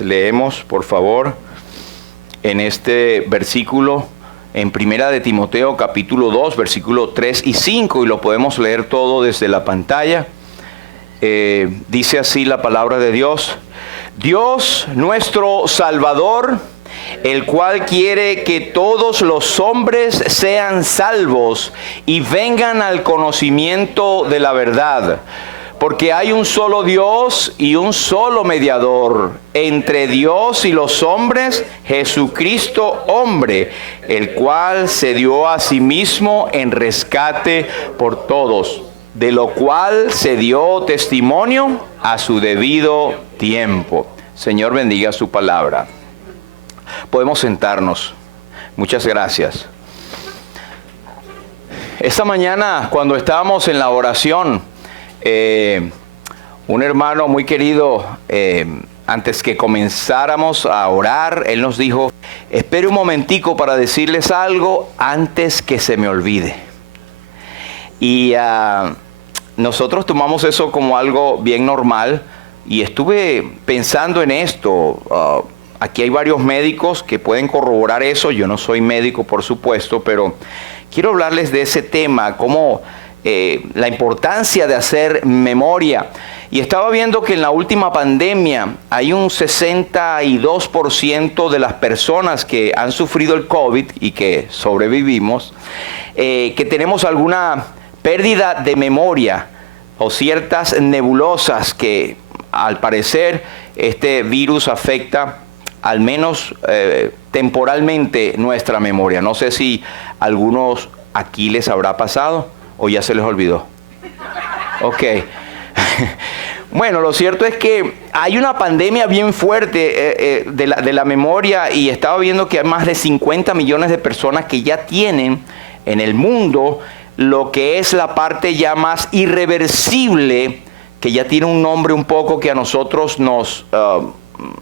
Leemos, por favor, en este versículo, en Primera de Timoteo, capítulo 2, versículo 3 y 5, y lo podemos leer todo desde la pantalla. Dice así la palabra de Dios: Dios nuestro Salvador, el cual quiere que todos los hombres sean salvos y vengan al conocimiento de la verdad. Porque hay un solo Dios y un solo mediador entre Dios y los hombres, Jesucristo hombre, el cual se dio a sí mismo en rescate por todos, de lo cual se dio testimonio a su debido tiempo. Señor, bendiga su palabra. Podemos sentarnos. Muchas gracias. Esta mañana, cuando estábamos en la oración, un hermano muy querido, antes que comenzáramos a orar, él nos dijo: espere un momentico para decirles algo antes que se me olvide. Y nosotros tomamos eso como algo bien normal, y estuve pensando en esto. Aquí hay varios médicos que pueden corroborar eso. Yo no soy médico, por supuesto, pero quiero hablarles de ese tema, cómo la importancia de hacer memoria. Y estaba viendo que en la última pandemia hay un 62% de las personas que han sufrido el COVID y que sobrevivimos, que tenemos alguna pérdida de memoria o ciertas nebulosas que al parecer este virus afecta, al menos temporalmente, nuestra memoria. No sé si a algunos aquí les habrá pasado o ya se les olvidó. Ok. Bueno, lo cierto es que hay una pandemia bien fuerte de la memoria, y estaba viendo que hay más de 50 millones de personas que ya tienen en el mundo lo que es la parte ya más irreversible, que ya tiene un nombre un poco que a nosotros nos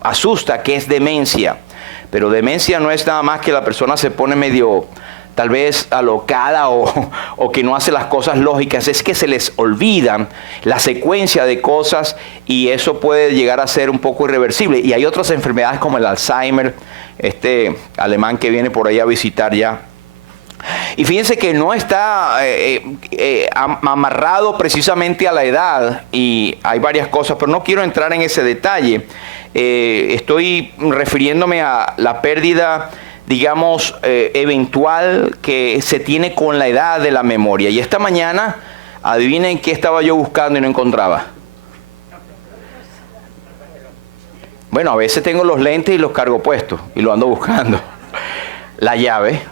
asusta, que es demencia. Pero demencia no es nada más que la persona se pone medio, tal vez alocada o que no hace las cosas lógicas. Es que se les olvida la secuencia de cosas, y eso puede llegar a ser un poco irreversible. Y hay otras enfermedades como el Alzheimer, este alemán que viene por ahí a visitar ya. Y fíjense que no está amarrado precisamente a la edad, y hay varias cosas, pero no quiero entrar en ese detalle. Estoy refiriéndome a la pérdida, digamos, eventual que se tiene con la edad de la memoria. Y esta mañana, adivinen qué estaba yo buscando y no encontraba. Bueno, a veces tengo los lentes y los cargo puestos y lo ando buscando. La llave.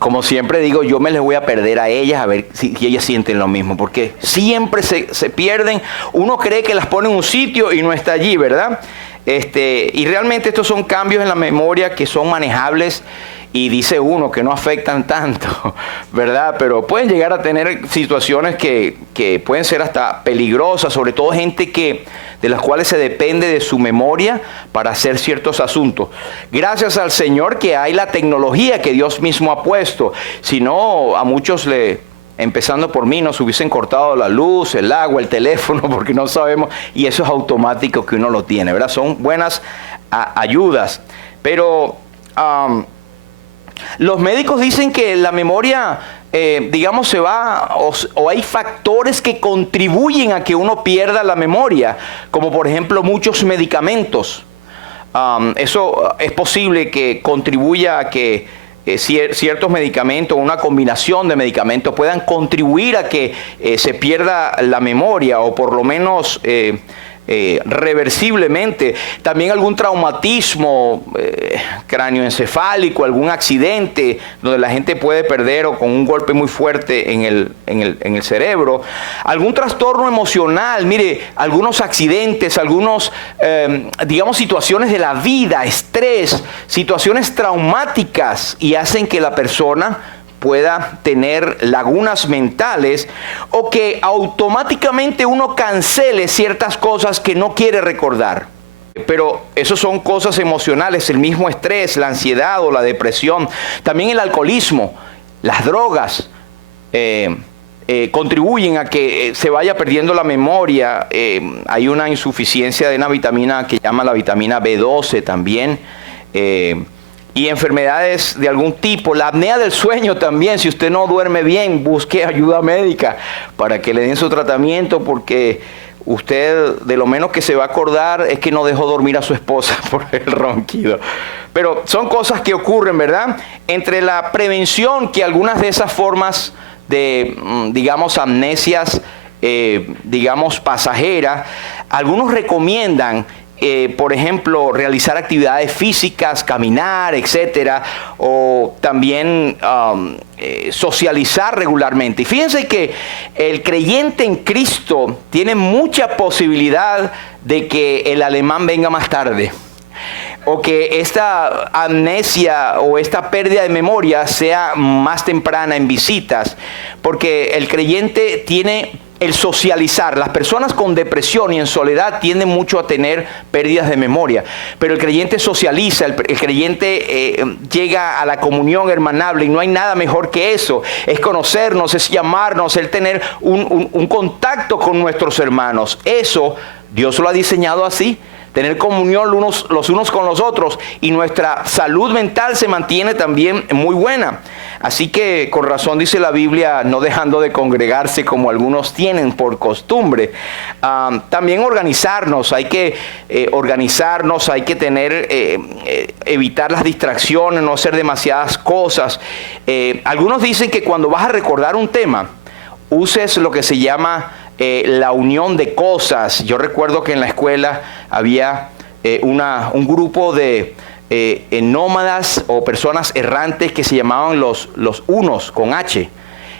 Como siempre digo, yo me les voy a perder a ellas a ver si ellas sienten lo mismo, porque siempre se pierden. Uno cree que las pone en un sitio y no está allí, ¿verdad? Y realmente estos son cambios en la memoria que son manejables, y dice uno que no afectan tanto, ¿verdad? Pero pueden llegar a tener situaciones que pueden ser hasta peligrosas, sobre todo gente de las cuales se depende de su memoria para hacer ciertos asuntos. Gracias al Señor que hay la tecnología que Dios mismo ha puesto. Si no, a muchos empezando por mí, nos hubiesen cortado la luz, el agua, el teléfono, porque no sabemos, y eso es automático que uno lo tiene, ¿verdad? Son buenas ayudas. Pero los médicos dicen que la memoria, digamos, se va, o hay factores que contribuyen a que uno pierda la memoria, como por ejemplo muchos medicamentos. Eso es posible que contribuya a que ciertos medicamentos, una combinación de medicamentos, puedan contribuir a que se pierda la memoria, o por lo menos reversiblemente. También algún traumatismo cráneoencefálico, algún accidente donde la gente puede perder, o con un golpe muy fuerte en el cerebro. Algún trastorno emocional, mire, algunos accidentes, algunos, digamos, situaciones de la vida, estrés, situaciones traumáticas, y hacen que la persona pueda tener lagunas mentales, o que automáticamente uno cancele ciertas cosas que no quiere recordar. Pero eso son cosas emocionales, el mismo estrés, la ansiedad o la depresión. También el alcoholismo, las drogas, contribuyen a que se vaya perdiendo la memoria. Hay una insuficiencia de una vitamina que llama la vitamina B12 también. Y enfermedades de algún tipo, la apnea del sueño también. Si usted no duerme bien, busque ayuda médica para que le den su tratamiento, porque usted de lo menos que se va a acordar es que no dejó dormir a su esposa por el ronquido. Pero son cosas que ocurren, ¿verdad? Entre la prevención, que algunas de esas formas de, digamos, amnesias, digamos, pasajeras, algunos recomiendan, por ejemplo, realizar actividades físicas, caminar, etcétera, o también socializar regularmente. Y fíjense que el creyente en Cristo tiene mucha posibilidad de que el alemán venga más tarde, o que esta amnesia o esta pérdida de memoria sea más temprana en visitas, porque el creyente tiene el socializar. Las personas con depresión y en soledad tienden mucho a tener pérdidas de memoria, pero el creyente socializa, el creyente llega a la comunión hermanable, y no hay nada mejor que eso. Es conocernos, es llamarnos, el tener un contacto con nuestros hermanos. Eso Dios lo ha diseñado así, tener comunión los unos con los otros, y nuestra salud mental se mantiene también muy buena. Así que con razón dice la Biblia, no dejando de congregarse como algunos tienen por costumbre. También organizarnos, hay que organizarnos, hay que tener, evitar las distracciones, no hacer demasiadas cosas. Algunos dicen que cuando vas a recordar un tema, uses lo que se llama la unión de cosas. Yo recuerdo que en la escuela había un grupo de nómadas o personas errantes que se llamaban los unos, con H.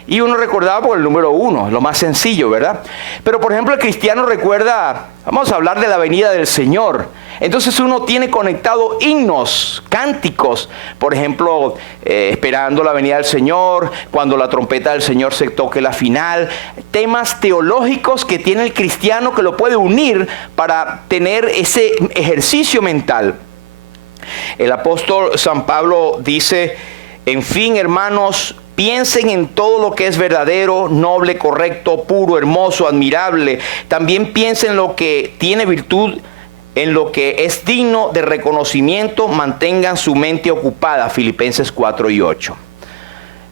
Y uno recordaba por el número 1, lo más sencillo, ¿verdad? Pero por ejemplo el cristiano recuerda, vamos a hablar de la venida del Señor. Entonces uno tiene conectado himnos, cánticos, por ejemplo, esperando la venida del Señor, cuando la trompeta del Señor se toque la final, temas teológicos que tiene el cristiano que lo puede unir para tener ese ejercicio mental. El apóstol San Pablo dice, en fin, hermanos, piensen en todo lo que es verdadero, noble, correcto, puro, hermoso, admirable. También piensen en lo que tiene virtud, en lo que es digno de reconocimiento. Mantengan su mente ocupada. Filipenses 4:8.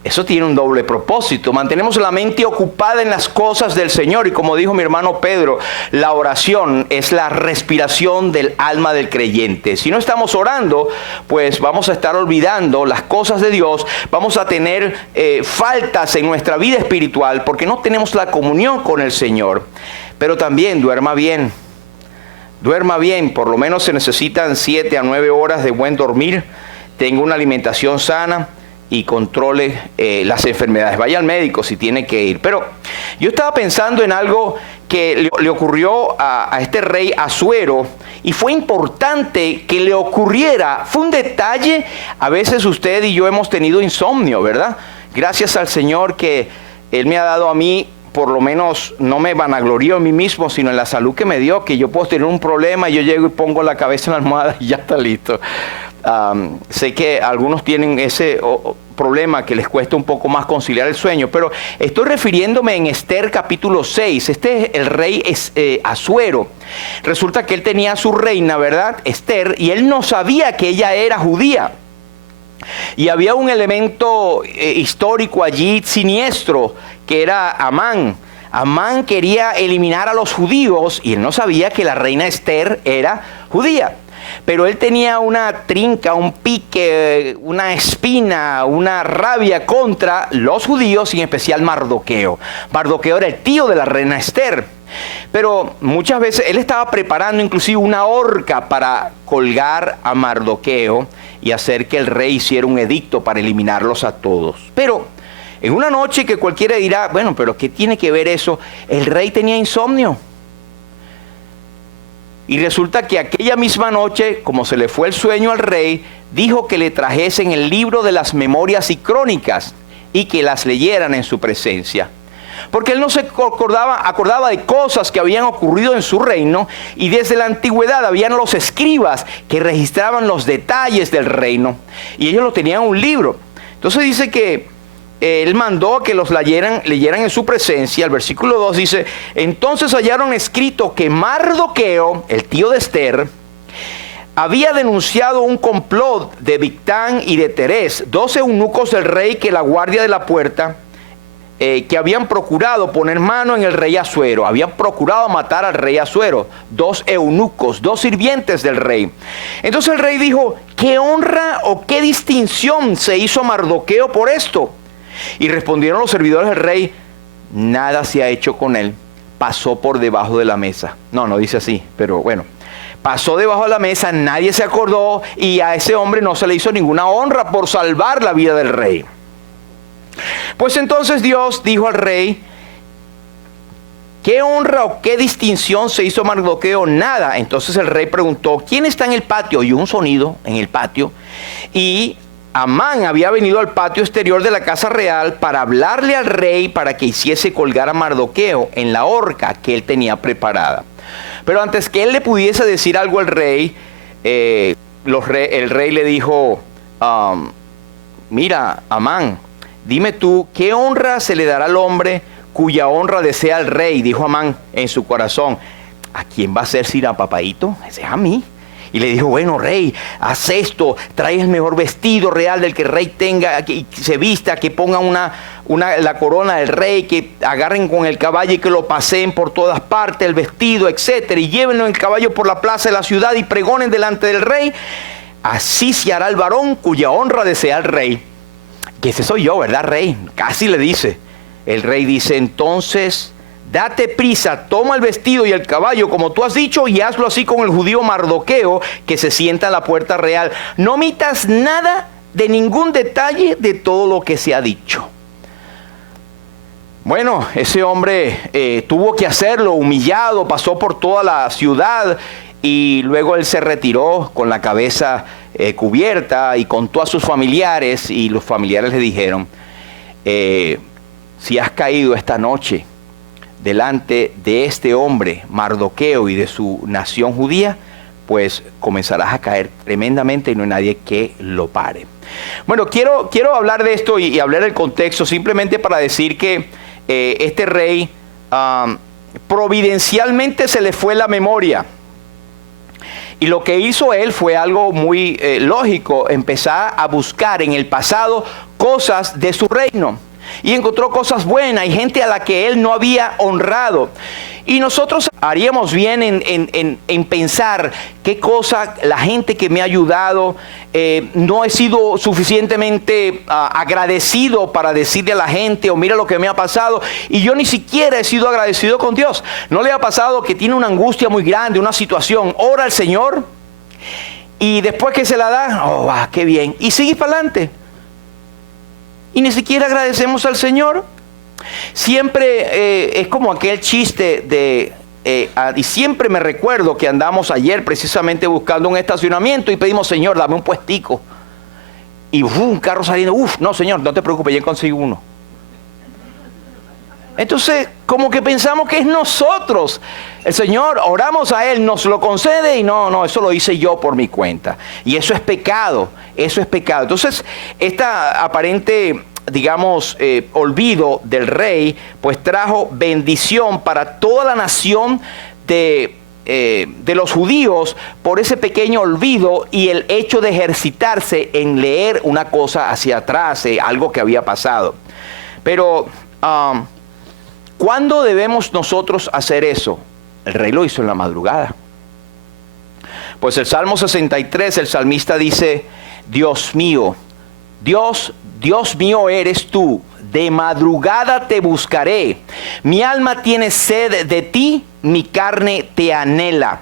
Eso tiene un doble propósito. Mantenemos la mente ocupada en las cosas del Señor. Y como dijo mi hermano Pedro, la oración es la respiración del alma del creyente. Si no estamos orando, pues vamos a estar olvidando las cosas de Dios. Vamos a tener faltas en nuestra vida espiritual porque no tenemos la comunión con el Señor. Pero también duerma bien. Duerma bien. Por lo menos se necesitan 7 a 9 horas de buen dormir. Tenga una alimentación sana y controle las enfermedades. Vaya al médico si tiene que ir. Pero yo estaba pensando en algo que le ocurrió a este rey Asuero, y fue importante que le ocurriera. Fue un detalle. A veces usted y yo hemos tenido insomnio, ¿verdad? Gracias al Señor que Él me ha dado a mí, por lo menos no me vanaglorío en mí mismo, sino en la salud que me dio, que yo puedo tener un problema y yo llego y pongo la cabeza en la almohada y ya está listo. Sé que algunos tienen ese problema que les cuesta un poco más conciliar el sueño, pero estoy refiriéndome en Esther capítulo 6. Este es el rey Asuero. Resulta que él tenía a su reina, ¿verdad? Esther, y él no sabía que ella era judía. Y había un elemento histórico allí siniestro, que era Amán. Amán quería eliminar a los judíos y él no sabía que la reina Esther era judía. Pero él tenía una trinca, un pique, una espina, una rabia contra los judíos, y en especial Mardoqueo. Mardoqueo era el tío de la reina Esther. Pero muchas veces él estaba preparando inclusive una horca para colgar a Mardoqueo y hacer que el rey hiciera un edicto para eliminarlos a todos. Pero en una noche que cualquiera dirá, bueno, pero ¿qué tiene que ver eso? El rey tenía insomnio. Y resulta que aquella misma noche, como se le fue el sueño al rey, dijo que le trajesen el libro de las memorias y crónicas y que las leyeran en su presencia. Porque él no se acordaba de cosas que habían ocurrido en su reino, y desde la antigüedad habían los escribas que registraban los detalles del reino y ellos lo tenían en un libro. Entonces dice que él mandó que los leyeran en su presencia. El versículo 2 dice: entonces hallaron escrito que Mardoqueo, el tío de Esther, había denunciado un complot de Bigtán y de Teres, 2 eunucos del rey, que la guardia de la puerta, que habían procurado poner mano en el rey Asuero, habían procurado matar al rey Asuero, 2 eunucos, 2 sirvientes del rey. Entonces el rey dijo: ¿qué honra o qué distinción se hizo a Mardoqueo por esto? Y respondieron los servidores del rey: nada se ha hecho con él, pasó por debajo de la mesa. No dice así, pero bueno. Pasó debajo de la mesa, nadie se acordó, y a ese hombre no se le hizo ninguna honra por salvar la vida del rey. Pues entonces Dios dijo al rey: ¿qué honra o qué distinción se hizo a Mardoqueo? Nada. Entonces el rey preguntó: ¿quién está en el patio? Oyó un sonido en el patio, y Amán había venido al patio exterior de la casa real para hablarle al rey para que hiciese colgar a Mardoqueo en la horca que él tenía preparada. Pero antes que él le pudiese decir algo al rey, el rey le dijo: mira, Amán, dime tú, ¿qué honra se le dará al hombre cuya honra desea el rey? Dijo Amán en su corazón: ¿a quién va a ser sino a papaíto? Ese es a mí. Y le dijo: bueno, rey, haz esto, trae el mejor vestido real del que el rey tenga, que se vista, que pongan la corona del rey, que agarren con el caballo y que lo paseen por todas partes, el vestido, etcétera, y llévenlo en el caballo por la plaza de la ciudad y pregonen delante del rey. Así se hará el varón cuya honra desea el rey. Que ese soy yo, ¿verdad, rey? Casi le dice. El rey dice: entonces, date prisa, toma el vestido y el caballo como tú has dicho, y hazlo así con el judío Mardoqueo, que se sienta en la puerta real. No omitas nada de ningún detalle de todo lo que se ha dicho. Bueno, ese hombre tuvo que hacerlo, humillado, pasó por toda la ciudad, y luego él se retiró con la cabeza cubierta y contó a sus familiares, y los familiares le dijeron: si has caído esta noche delante de este hombre Mardoqueo y de su nación judía, pues comenzarás a caer tremendamente y no hay nadie que lo pare. Bueno, quiero hablar de esto y hablar del contexto, simplemente para decir que este rey providencialmente se le fue la memoria. Y lo que hizo él fue algo muy lógico: empezar a buscar en el pasado cosas de su reino. Y encontró cosas buenas y gente a la que él no había honrado. Y nosotros haríamos bien en pensar qué cosa la gente que me ha ayudado, no he sido suficientemente agradecido para decirle a la gente, o mira lo que me ha pasado, y yo ni siquiera he sido agradecido con Dios. ¿No le ha pasado que tiene una angustia muy grande, una situación, ora al Señor, y después que se la da, qué bien, y sigue para adelante? Y ni siquiera agradecemos al Señor. Siempre es como aquel chiste y siempre me recuerdo que andamos ayer precisamente buscando un estacionamiento y pedimos: Señor, dame un puestico. Y un carro saliendo: no, Señor, no te preocupes, ya consigo uno. Entonces, como que pensamos que es nosotros. El Señor, oramos a Él, nos lo concede, y no, eso lo hice yo por mi cuenta. Y eso es pecado, eso es pecado. Entonces, esta aparente, digamos, olvido del rey, pues trajo bendición para toda la nación de los judíos por ese pequeño olvido y el hecho de ejercitarse en leer una cosa hacia atrás, algo que había pasado. Pero ¿cuándo debemos nosotros hacer eso? El rey lo hizo en la madrugada. Pues el Salmo 63, el salmista dice: Dios mío, Dios mío eres tú, de madrugada te buscaré. Mi alma tiene sed de ti, mi carne te anhela.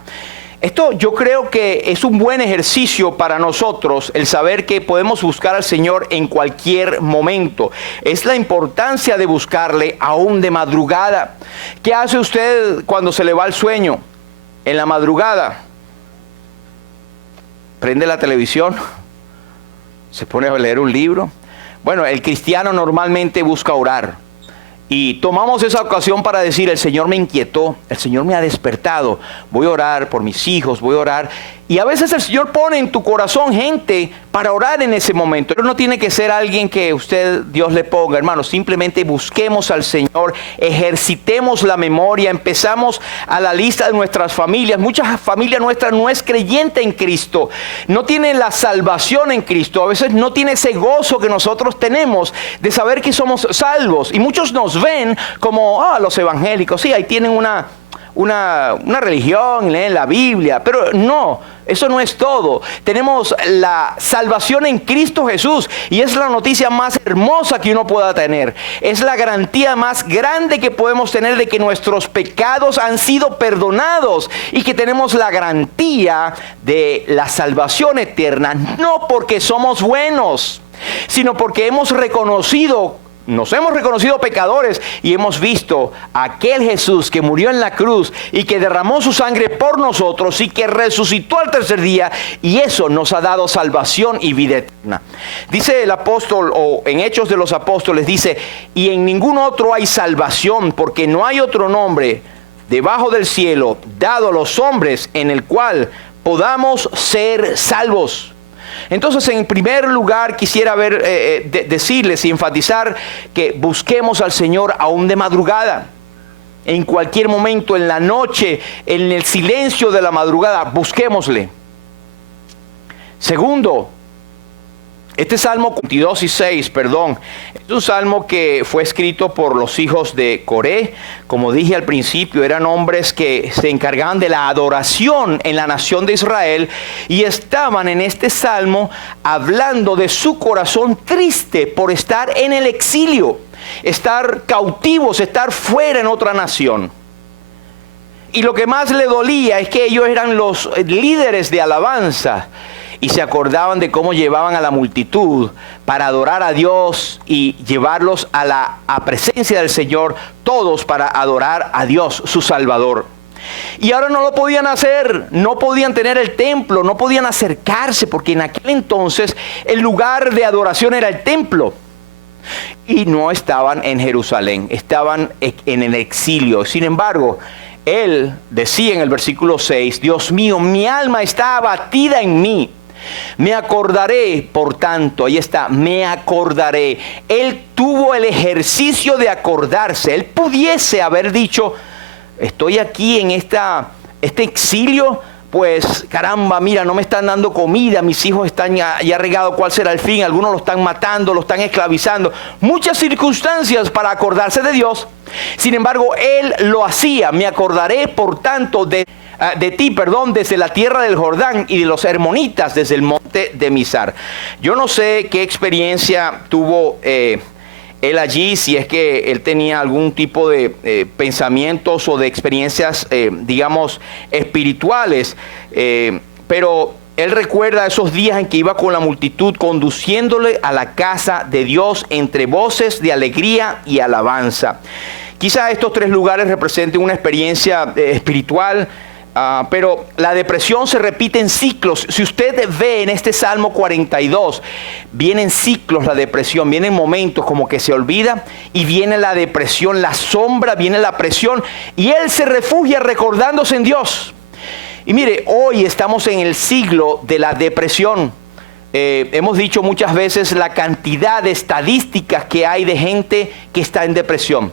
Esto yo creo que es un buen ejercicio para nosotros, el saber que podemos buscar al Señor en cualquier momento. Es la importancia de buscarle aún de madrugada. ¿Qué hace usted cuando se le va el sueño en la madrugada? Prende la televisión, se pone a leer un libro. Bueno, el cristiano normalmente busca orar. Y tomamos esa ocasión para decir: el Señor me inquietó, el Señor me ha despertado, voy a orar por mis hijos, voy a orar. Y a veces el Señor pone en tu corazón gente para orar en ese momento. Pero no tiene que ser alguien que Dios le ponga, hermano. Simplemente busquemos al Señor, ejercitemos la memoria, empezamos a la lista de nuestras familias. Mucha familia nuestra no es creyente en Cristo, no tiene la salvación en Cristo. A veces no tiene ese gozo que nosotros tenemos de saber que somos salvos. Y muchos nos ven como, los evangélicos, sí, ahí tienen una religión, leen la Biblia, pero no, eso no es todo. Tenemos la salvación en Cristo Jesús y es la noticia más hermosa que uno pueda tener. Es la garantía más grande que podemos tener de que nuestros pecados han sido perdonados y que tenemos la garantía de la salvación eterna, no porque somos buenos, sino porque nos hemos reconocido pecadores y hemos visto a aquel Jesús que murió en la cruz y que derramó su sangre por nosotros y que resucitó al tercer día, y eso nos ha dado salvación y vida eterna. Dice el apóstol, o en Hechos de los Apóstoles dice, y en ningún otro hay salvación, porque no hay otro nombre debajo del cielo dado a los hombres en el cual podamos ser salvos. Entonces, en primer lugar, quisiera decirles y enfatizar que busquemos al Señor aún de madrugada. En cualquier momento, en la noche, en el silencio de la madrugada, busquémosle. Segundo, este Salmo 22:6, es un salmo que fue escrito por los hijos de Coré. Como dije al principio, eran hombres que se encargaban de la adoración en la nación de Israel y estaban en este salmo hablando de su corazón triste por estar en el exilio, estar cautivos, estar fuera en otra nación. Y lo que más le dolía es que ellos eran los líderes de alabanza y se acordaban de cómo llevaban a la multitud para adorar a Dios y llevarlos a la presencia del Señor, todos para adorar a Dios, su Salvador. Y ahora no lo podían hacer, no podían tener el templo, no podían acercarse, porque en aquel entonces el lugar de adoración era el templo. Y no estaban en Jerusalén, estaban en el exilio. Sin embargo, él decía en el versículo 6, Dios mío, mi alma está abatida en mí. Me acordaré, por tanto, ahí está, me acordaré. Él tuvo el ejercicio de acordarse. Él pudiese haber dicho, estoy aquí en este exilio, pues caramba, mira, no me están dando comida, mis hijos están ya regados, ¿cuál será el fin? Algunos lo están matando, lo están esclavizando. Muchas circunstancias para acordarse de Dios. Sin embargo, él lo hacía. Me acordaré, por tanto, de ti, desde la tierra del Jordán y de los hermonitas desde el monte de Mizar. Yo no sé qué experiencia tuvo él allí, si es que él tenía algún tipo de pensamientos o de experiencias, digamos, espirituales, pero él recuerda esos días en que iba con la multitud conduciéndole a la casa de Dios entre voces de alegría y alabanza. Quizá estos tres lugares representen una experiencia espiritual, pero la depresión se repite en ciclos. Si usted ve en este Salmo 42, vienen ciclos la depresión, vienen momentos como que se olvida y viene la depresión, la sombra, viene la presión y él se refugia recordándose en Dios. Y mire, hoy estamos en el siglo de la depresión. Hemos dicho muchas veces la cantidad de estadísticas que hay de gente que está en depresión.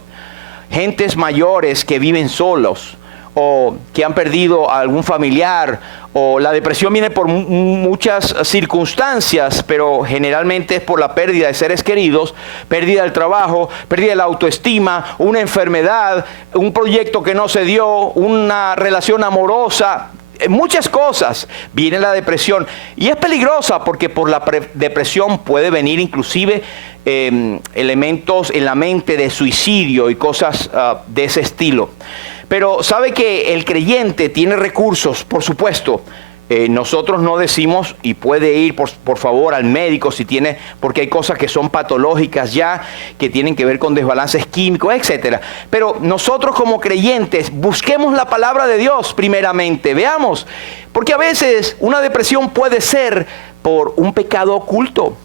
Gentes mayores que viven solos, o que han perdido a algún familiar, o la depresión viene por muchas circunstancias, pero generalmente es por la pérdida de seres queridos, pérdida del trabajo, pérdida de la autoestima, una enfermedad, un proyecto que no se dio, una relación amorosa, muchas cosas. Viene la depresión y es peligrosa porque por la depresión puede venir inclusive elementos en la mente de suicidio y cosas de ese estilo. Pero sabe que el creyente tiene recursos, por supuesto. Nosotros no decimos, y puede ir por favor al médico si tiene, porque hay cosas que son patológicas ya, que tienen que ver con desbalances químicos, etc. Pero nosotros como creyentes busquemos la palabra de Dios primeramente, veamos. Porque a veces una depresión puede ser por un pecado oculto,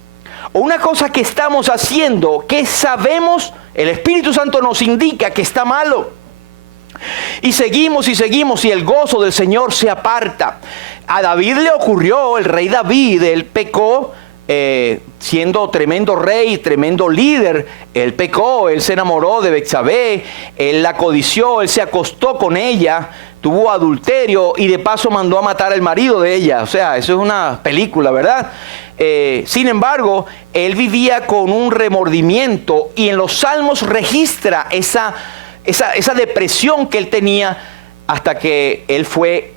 o una cosa que estamos haciendo que sabemos, el Espíritu Santo nos indica que está malo. Y seguimos y el gozo del Señor se aparta. A David le ocurrió, el rey David, él pecó, siendo tremendo rey, tremendo líder. Él pecó, él se enamoró de Betsabé, él la codició, él se acostó con ella, tuvo adulterio y de paso mandó a matar al marido de ella. O sea, eso es una película, ¿verdad? Sin embargo, él vivía con un remordimiento y en los Salmos registra esa depresión que él tenía hasta que él fue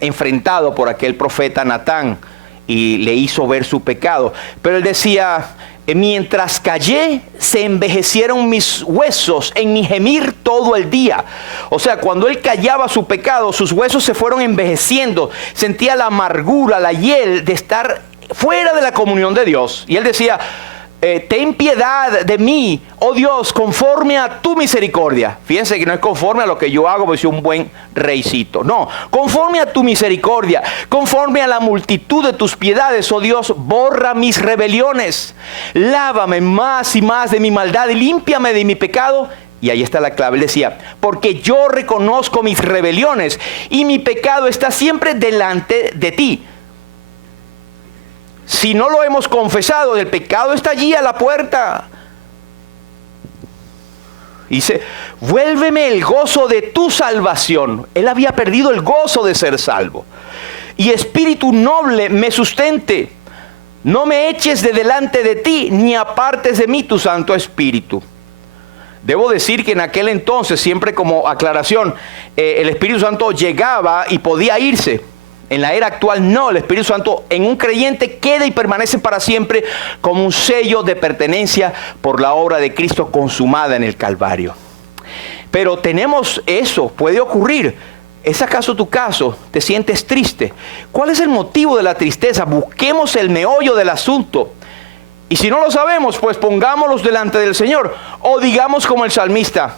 enfrentado por aquel profeta Natán y le hizo ver su pecado. Pero él decía, mientras callé, se envejecieron mis huesos en mi gemir todo el día. O sea, cuando él callaba su pecado, sus huesos se fueron envejeciendo. Sentía la amargura, la hiel de estar fuera de la comunión de Dios. Y él decía, ten piedad de mí, oh Dios, conforme a tu misericordia. Fíjense que no es conforme a lo que yo hago, porque soy un buen reycito. No, conforme a tu misericordia, conforme a la multitud de tus piedades, oh Dios, borra mis rebeliones. Lávame más y más de mi maldad y límpiame de mi pecado. Y ahí está la clave, él decía, porque yo reconozco mis rebeliones y mi pecado está siempre delante de ti. Si no lo hemos confesado, el pecado está allí a la puerta. Dice, vuélveme el gozo de tu salvación. Él había perdido el gozo de ser salvo. Y espíritu noble me sustente. No me eches de delante de ti, ni apartes de mí tu Santo Espíritu. Debo decir que en aquel entonces, siempre como aclaración, el Espíritu Santo llegaba y podía irse. En la era actual no, el Espíritu Santo en un creyente queda y permanece para siempre como un sello de pertenencia por la obra de Cristo consumada en el Calvario. Pero tenemos eso, puede ocurrir. ¿Es acaso tu caso? ¿Te sientes triste? ¿Cuál es el motivo de la tristeza? Busquemos el meollo del asunto. Y si no lo sabemos, pues pongámoslos delante del Señor. O digamos como el salmista,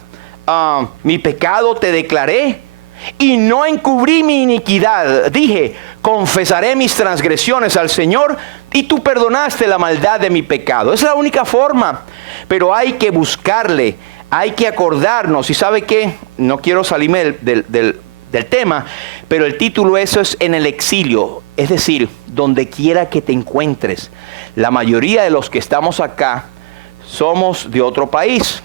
mi pecado te declaré y no encubrí mi iniquidad. Dije, confesaré mis transgresiones al Señor y tú perdonaste la maldad de mi pecado. Es la única forma, pero hay que buscarle, hay que acordarnos. ¿Y sabe qué? No quiero salirme del tema, pero el título eso es en el exilio, es decir, donde quiera que te encuentres. La mayoría de los que estamos acá somos de otro país.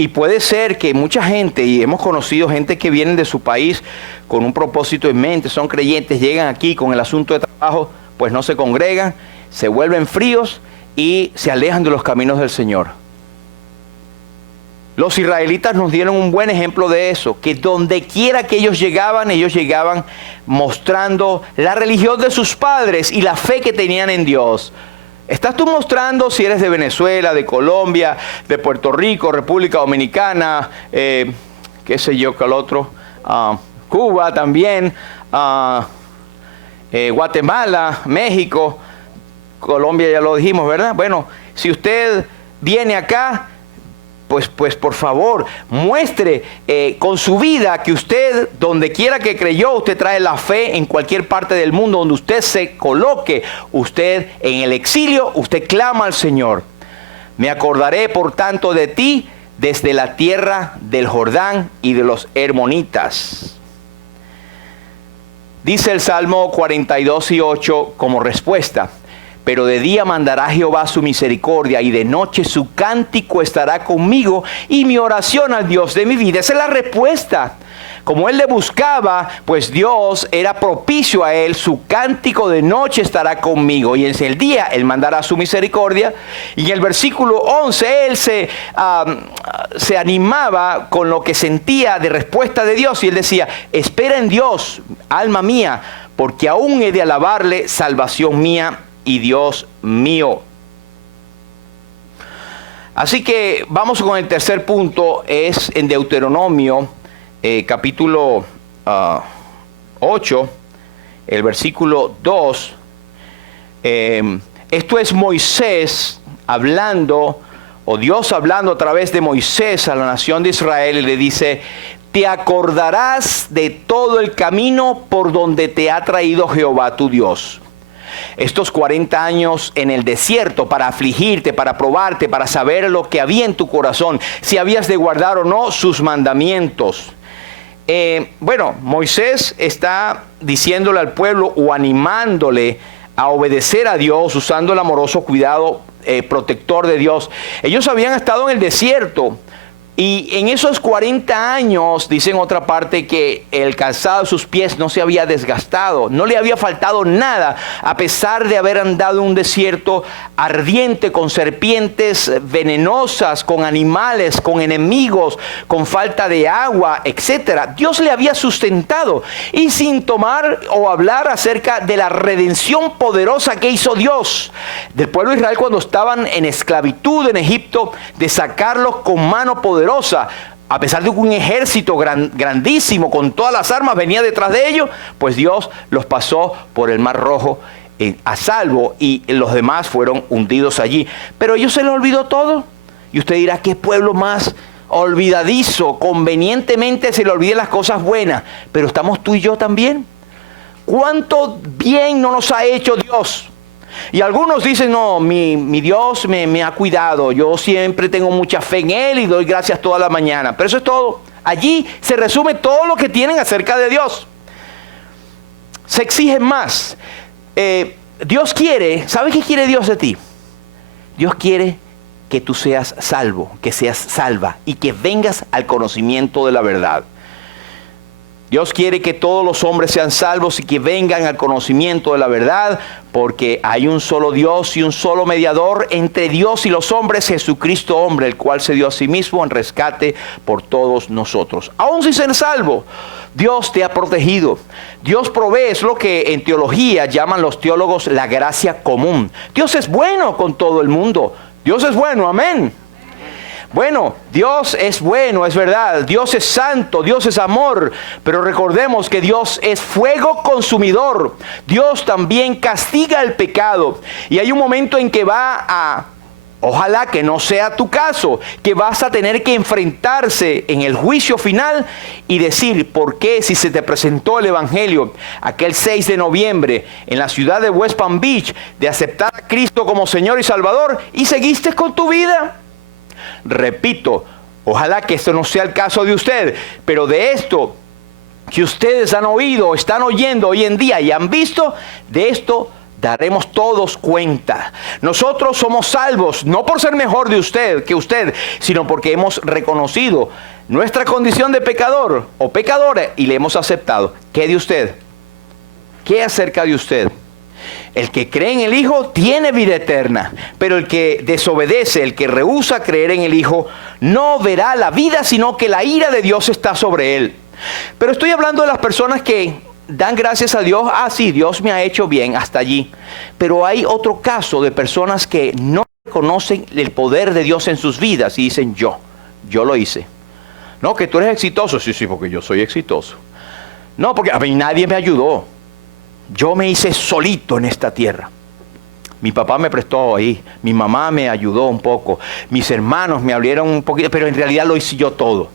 Y puede ser que mucha gente, y hemos conocido gente que viene de su país con un propósito en mente, son creyentes, llegan aquí con el asunto de trabajo, pues no se congregan, se vuelven fríos y se alejan de los caminos del Señor. Los israelitas nos dieron un buen ejemplo de eso, que donde quiera que ellos llegaban mostrando la religión de sus padres y la fe que tenían en Dios. ¿Estás tú mostrando, si eres de Venezuela, de Colombia, de Puerto Rico, República Dominicana, qué sé yo, que el otro, Cuba también, Guatemala, México, Colombia ya lo dijimos, ¿verdad? Bueno, si usted viene acá, pues por favor, muestre con su vida que usted, donde quiera que creyó, usted trae la fe en cualquier parte del mundo donde usted se coloque. Usted en el exilio, usted clama al Señor. Me acordaré, por tanto, de ti desde la tierra del Jordán y de los hermonitas. Dice el Salmo 42:8 como respuesta. Pero de día mandará Jehová su misericordia y de noche su cántico estará conmigo y mi oración al Dios de mi vida. Esa es la respuesta. Como él le buscaba, pues Dios era propicio a él, su cántico de noche estará conmigo. Y en el día él mandará su misericordia. Y en el versículo 11 él se animaba con lo que sentía de respuesta de Dios. Y él decía, espera en Dios, alma mía, porque aún he de alabarle, salvación mía y Dios mío. Así que vamos con el tercer punto, es en Deuteronomio capítulo 8, el versículo 2. Esto es Moisés hablando, o Dios hablando a través de Moisés a la nación de Israel, y le dice, te acordarás de todo el camino por donde te ha traído Jehová tu Dios. estos 40 años en el desierto para afligirte, para probarte, para saber lo que había en tu corazón, si habías de guardar o no sus mandamientos. Moisés está diciéndole al pueblo o animándole a obedecer a Dios usando el amoroso cuidado protector de Dios. Ellos habían estado en el desierto y en esos 40 años, dice en otra parte, que el calzado de sus pies no se había desgastado, no le había faltado nada, a pesar de haber andado en un desierto ardiente, con serpientes venenosas, con animales, con enemigos, con falta de agua, etc. Dios le había sustentado, y sin tomar o hablar acerca de la redención poderosa que hizo Dios del pueblo de Israel cuando estaban en esclavitud en Egipto, de sacarlos con mano poderosa. A pesar de que un ejército grandísimo con todas las armas venía detrás de ellos, pues Dios los pasó por el Mar Rojo a salvo, y los demás fueron hundidos allí. Pero a ellos se les olvidó todo. Y usted dirá, ¿qué pueblo más olvidadizo? Convenientemente se le olvidan las cosas buenas. Pero estamos tú y yo también. ¿Cuánto bien no nos ha hecho Dios? Y algunos dicen, no, mi Dios me ha cuidado, yo siempre tengo mucha fe en Él y doy gracias toda la mañana. Pero eso es todo. Allí se resume todo lo que tienen acerca de Dios. Se exigen más. Dios quiere, ¿sabe qué quiere Dios de ti? Dios quiere que tú seas salvo, que seas salva y que vengas al conocimiento de la verdad. Dios quiere que todos los hombres sean salvos y que vengan al conocimiento de la verdad, porque hay un solo Dios y un solo mediador entre Dios y los hombres, Jesucristo hombre, el cual se dio a sí mismo en rescate por todos nosotros. Aún sin ser salvo, Dios te ha protegido. Dios provee, es lo que en teología llaman los teólogos la gracia común. Dios es bueno con todo el mundo. Dios es bueno, amén. Bueno, Dios es bueno, es verdad. Dios es santo, Dios es amor. Pero recordemos que Dios es fuego consumidor. Dios también castiga el pecado. Y hay un momento en que ojalá que no sea tu caso, que vas a tener que enfrentarse en el juicio final y decir, ¿por qué si se te presentó el Evangelio aquel 6 de noviembre en la ciudad de West Palm Beach, de aceptar a Cristo como Señor y Salvador, y seguiste con tu vida? Repito, ojalá que esto no sea el caso de usted, pero de esto que ustedes han oído, están oyendo hoy en día y han visto, de esto daremos todos cuenta. Nosotros somos salvos, no por ser mejor que usted, sino porque hemos reconocido nuestra condición de pecador o pecadora y le hemos aceptado. ¿Qué de usted? ¿Qué acerca de usted? El que cree en el Hijo tiene vida eterna, pero el que desobedece, el que rehúsa creer en el Hijo, no verá la vida, sino que la ira de Dios está sobre él. Pero estoy hablando de las personas que dan gracias a Dios. Sí, Dios me ha hecho bien hasta allí. Pero hay otro caso de personas que no reconocen el poder de Dios en sus vidas y dicen, yo lo hice. No, que tú eres exitoso. Sí, porque yo soy exitoso. No, porque a mí nadie me ayudó. Yo me hice solito en esta tierra. Mi papá me prestó ahí, mi mamá me ayudó un poco, mis hermanos me abrieron un poquito, pero en realidad lo hice yo todo.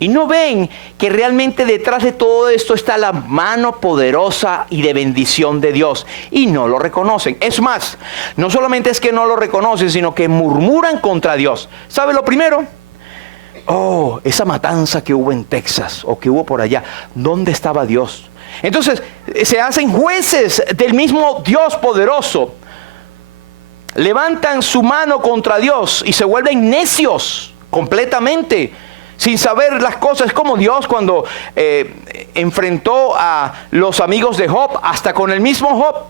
Y no ven que realmente detrás de todo esto está la mano poderosa y de bendición de Dios. Y no lo reconocen. Es más, no solamente es que no lo reconocen, sino que murmuran contra Dios. ¿Sabe lo primero? Esa matanza que hubo en Texas o que hubo por allá, ¿dónde estaba Dios? Entonces se hacen jueces del mismo Dios poderoso. Levantan su mano contra Dios y se vuelven necios completamente, sin saber las cosas. Es como Dios cuando enfrentó a los amigos de Job, hasta con el mismo Job.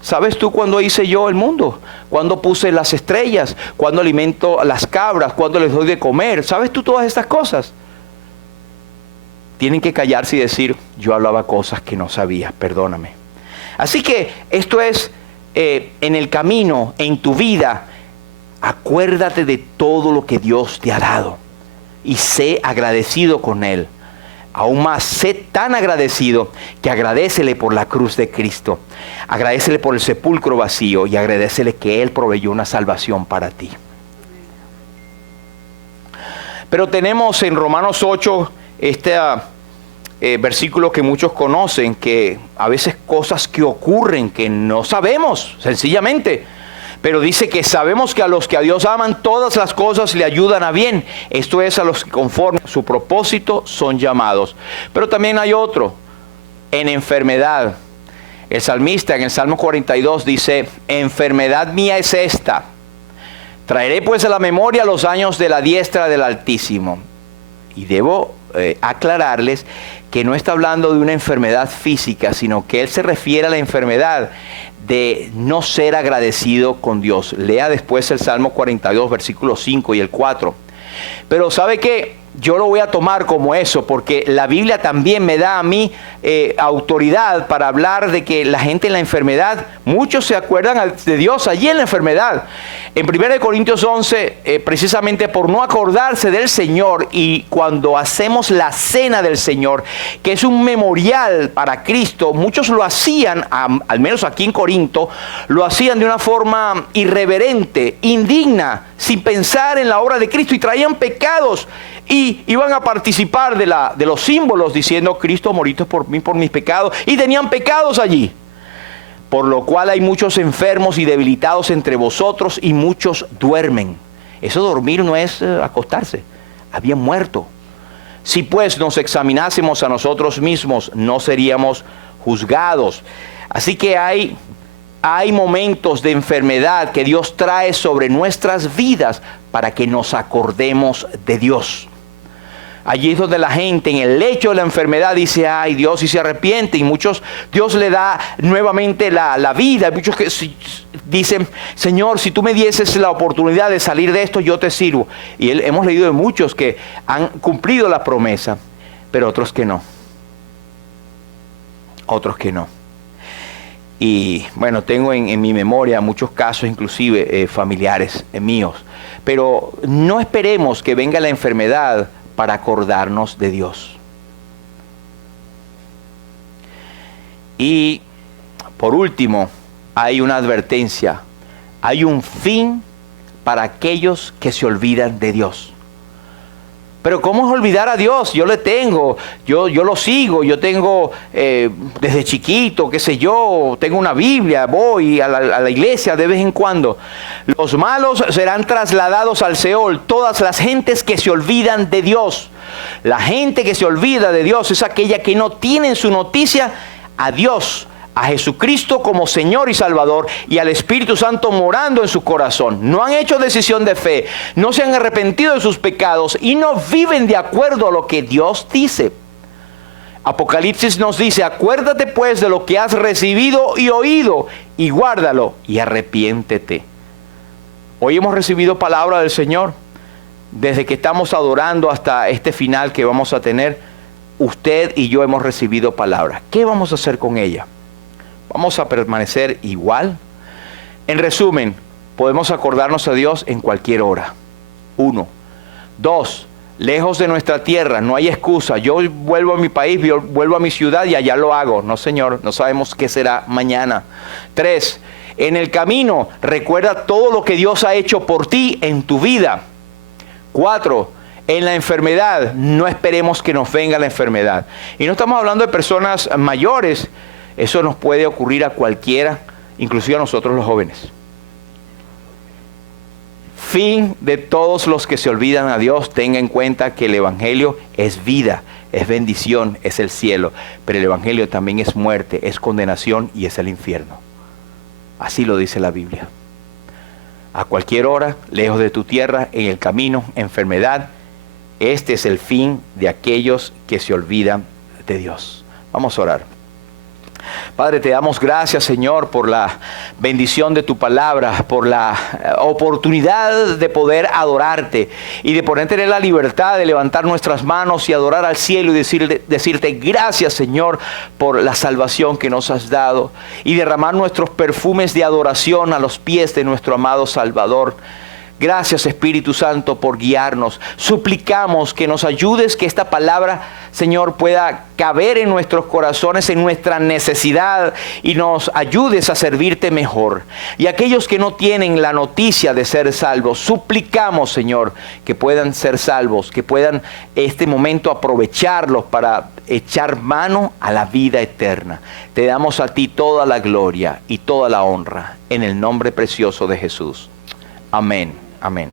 ¿Sabes tú cuándo hice yo el mundo? ¿Cuándo puse las estrellas? ¿Cuándo alimento a las cabras? ¿Cuándo les doy de comer? ¿Sabes tú todas estas cosas? Tienen que callarse y decir, yo hablaba cosas que no sabía, perdóname. Así que esto es en el camino, en tu vida, acuérdate de todo lo que Dios te ha dado y sé agradecido con Él. Aún más, sé tan agradecido que agradécele por la cruz de Cristo. Agradécele por el sepulcro vacío y agradécele que Él proveyó una salvación para ti. Pero tenemos en Romanos 8 versículo que muchos conocen, que a veces cosas que ocurren que no sabemos, sencillamente. Pero dice que sabemos que a los que a Dios aman, todas las cosas le ayudan a bien. Esto es, a los que conforme a su propósito son llamados. Pero también hay otro, en enfermedad. El salmista en el Salmo 42 dice, enfermedad mía es esta. Traeré pues a la memoria los años de la diestra del Altísimo. Y debo aclararles que no está hablando de una enfermedad física, sino que él se refiere a la enfermedad de no ser agradecido con Dios. Lea después el Salmo 42, versículos 5 y el 4. Pero ¿sabe qué? Yo lo voy a tomar como eso, porque la Biblia también me da a mí autoridad para hablar de que la gente en la enfermedad, muchos se acuerdan de Dios allí en la enfermedad. En 1 Corintios 11, precisamente por no acordarse del Señor, y cuando hacemos la cena del Señor, que es un memorial para Cristo, muchos lo hacían, al menos aquí en Corinto, lo hacían de una forma irreverente, indigna, sin pensar en la obra de Cristo, y traían pecados, y iban a participar de los símbolos, diciendo, Cristo moriste por mí, por mis pecados, y tenían pecados allí. Por lo cual hay muchos enfermos y debilitados entre vosotros, y muchos duermen. Eso dormir no es acostarse. Habían muerto. Si pues nos examinásemos a nosotros mismos, no seríamos juzgados. Así que hay momentos de enfermedad que Dios trae sobre nuestras vidas para que nos acordemos de Dios. Allí es donde la gente en el lecho de la enfermedad dice, ay Dios, y se arrepiente, y muchos, Dios le da nuevamente la vida. Muchos que dicen, Señor, si tú me dieses la oportunidad de salir de esto, yo te sirvo. Y hemos leído de muchos que han cumplido la promesa, pero otros que no. Otros que no. Y bueno, tengo en mi memoria muchos casos, inclusive familiares míos. Pero no esperemos que venga la enfermedad para acordarnos de Dios. Y por último, hay una advertencia. Hay un fin para aquellos que se olvidan de Dios. Pero ¿cómo es olvidar a Dios? Yo le tengo, yo lo sigo, yo tengo desde chiquito, qué sé yo, tengo una Biblia, voy a la iglesia de vez en cuando. Los malos serán trasladados al Seol, todas las gentes que se olvidan de Dios. La gente que se olvida de Dios es aquella que no tiene en su noticia a Dios, a Jesucristo como Señor y Salvador, y al Espíritu Santo morando en su corazón. No han hecho decisión de fe, no se han arrepentido de sus pecados y no viven de acuerdo a lo que Dios dice. Apocalipsis nos dice, acuérdate pues de lo que has recibido y oído, y guárdalo y arrepiéntete. Hoy hemos recibido palabra del Señor. Desde que estamos adorando hasta este final que vamos a tener, usted y yo hemos recibido palabra. ¿Qué vamos a hacer con ella? ¿Vamos a permanecer igual? En resumen, podemos acordarnos a Dios en cualquier hora. 1. 2. Lejos de nuestra tierra, no hay excusa. Yo vuelvo a mi país, vuelvo a mi ciudad y allá lo hago. No, Señor, no sabemos qué será mañana. 3. En el camino, recuerda todo lo que Dios ha hecho por ti en tu vida. 4. En la enfermedad, no esperemos que nos venga la enfermedad. Y no estamos hablando de personas mayores. Eso nos puede ocurrir a cualquiera, inclusive a nosotros los jóvenes. Fin de todos los que se olvidan a Dios. Tenga en cuenta que el Evangelio es vida, es bendición, es el cielo. Pero el Evangelio también es muerte, es condenación y es el infierno. Así lo dice la Biblia. A cualquier hora, lejos de tu tierra, en el camino, enfermedad. Este es el fin de aquellos que se olvidan de Dios. Vamos a orar. Padre, te damos gracias, Señor, por la bendición de tu palabra, por la oportunidad de poder adorarte y de poder tener la libertad de levantar nuestras manos y adorar al cielo y decirte gracias, Señor, por la salvación que nos has dado y derramar nuestros perfumes de adoración a los pies de nuestro amado Salvador. Gracias, Espíritu Santo, por guiarnos. Suplicamos que nos ayudes, que esta palabra, Señor, pueda caber en nuestros corazones, en nuestra necesidad, y nos ayudes a servirte mejor. Y aquellos que no tienen la noticia de ser salvos, suplicamos, Señor, que puedan ser salvos, que puedan este momento aprovecharlos para echar mano a la vida eterna. Te damos a ti toda la gloria y toda la honra, en el nombre precioso de Jesús. Amén. Amén.